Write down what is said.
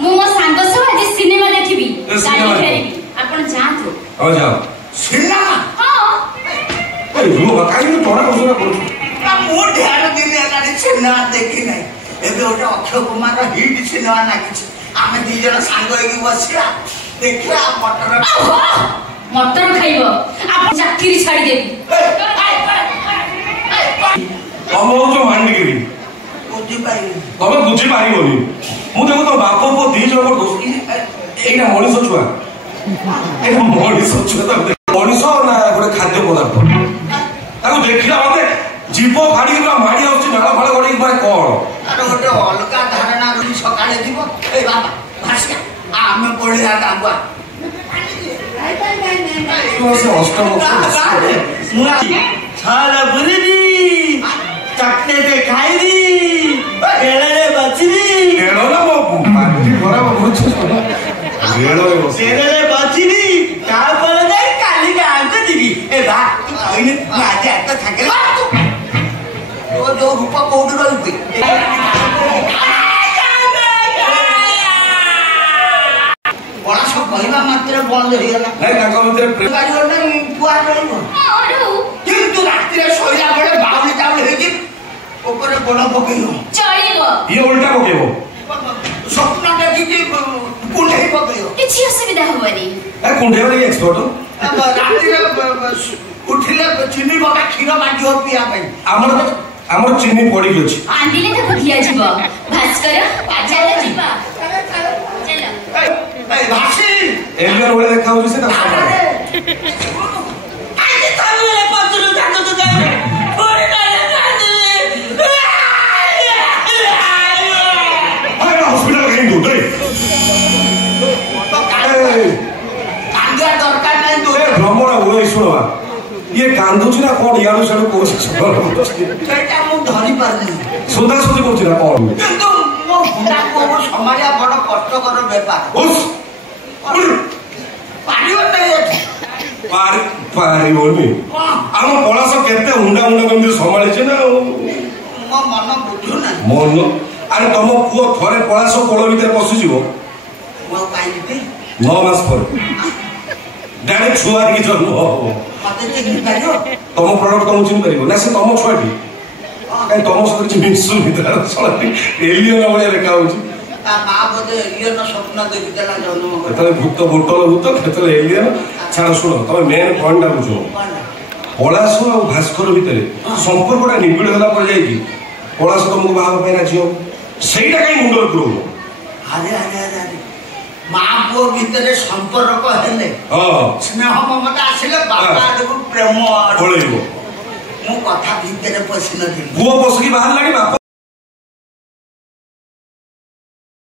मु मो सांग सह आज सिनेमा देखिबी गाड़ी फेरिबी आपण जातो हो जाओ सिनेमा हां अरे रुआ काई न तोरा कसरा करू मो ध्यान दिले गाड़ी सिनेमा देखि नै एबे ओटा अक्षय कुमार रा हिट सिनेमा नाकिछ आमे दी जण सांग होई बसिया देखिया मटर खाइबो आप चाकरी छाड़ी देबी हम जो मांडगिरी बुद्धि पाई तमे बुझी पारिबोनी मु देखो तो बाप को दी जण दोस्त एइना मनीष छुआ ए मनीष छुआ तो मनीष ना गोटे खाद्य पदार्थ ताको देखिला मते जीव फाड़ी पूरा माड़ी आउची नाला फाळ गडी माने कोन अरे गोटे अलगा धारणा रही सकाळे जीव ए बाबा भाषा आमे पढिया काबा तो से अष्टम छाला बुरीदी चटने पे खाईदी केळले बचदी केळला मो पाटी घरा बहुत केळले बस केळले बचदी का बोल दे काली गांक दिबी ए बा तू कहिने माझे आता थाकेल तो जो रूप कोड रहते बड़ा सब कहना मात्र बंद हो गया नहीं ताको भीतर प्रेम गाड़ी ने पुआ रहलो কিন্তু রাত্রে শোয়া বলে বাউলি চাউল হইকি উপরে বড় পকেইও চলিব ये उल्टा पकेबो স্বপ্ন দেখি কুঁঠে পকেইও কিছু অসুবিধা হবনি ए कुंडे वाली एक्सपर्ट हो রাত্রে উঠিলে চিনি বকা ক্ষীর মাটিও পিয়া পাই हमर हमर चीनी पड़ी गछ आंदिले तो घिया जीव भास्कर चल जीवा चलो এই ভাসি एलियन वाले देखा हो से ना আজে তাহলে পছন্দ থাকো তো যাবে পরে না हाय हॉस्पिटल गई दो दे তো কান্দা দরকার নাই তো ए भ्रमण हो सुनवा ये कांदुची ना कोन यारो साडू कोस সেটা মু ধরি পারনি सोदा सोदी कोची ना कोन কিন্তু মো বুড়াকো সমাজা বড় কষ্টকর ব্যাপার उस পারিও নাই पारी पारी बोलनी हम पळास केते हुंडा हुंडा केमति संभाळी छै ना ମୋ ମନ ବୁଝୁ ନା मन अरे तुम पुओ थरे पळास कोळ भीतर पसि जीवो ମୋ କାଇते 9 मास पर डायरेक्ट छुआ की जन्म हो मते चिन्ह पारियो तुम प्रोडक्ट तुम चिन्ह परिबो ना से तुम छुआटी काई तुम सब चिन्ह मिसु भीतर सळती एलियन वाले रेखा होची ता मा बोले एलियन स्वप्न देखि देला जन्म केतले भूत बोटल भूत केतले एलियन छाड़ सुनो तुम मेन पॉइंट आ बुझो पळास और भास्कर भीतर संपर्कटा निबिड़ होला पर जाई की पळास तुमको बाहा पे ना जियो सेइटा काई मुंडर करो अरे अरे अरे अरे मा पो भीतर संपर्क हेले हां स्नेह ममता आसिले बापा आडू प्रेम पळेबो मु कथा भीतर पसिन दिल पुओ बसकी बाहर लागी बाप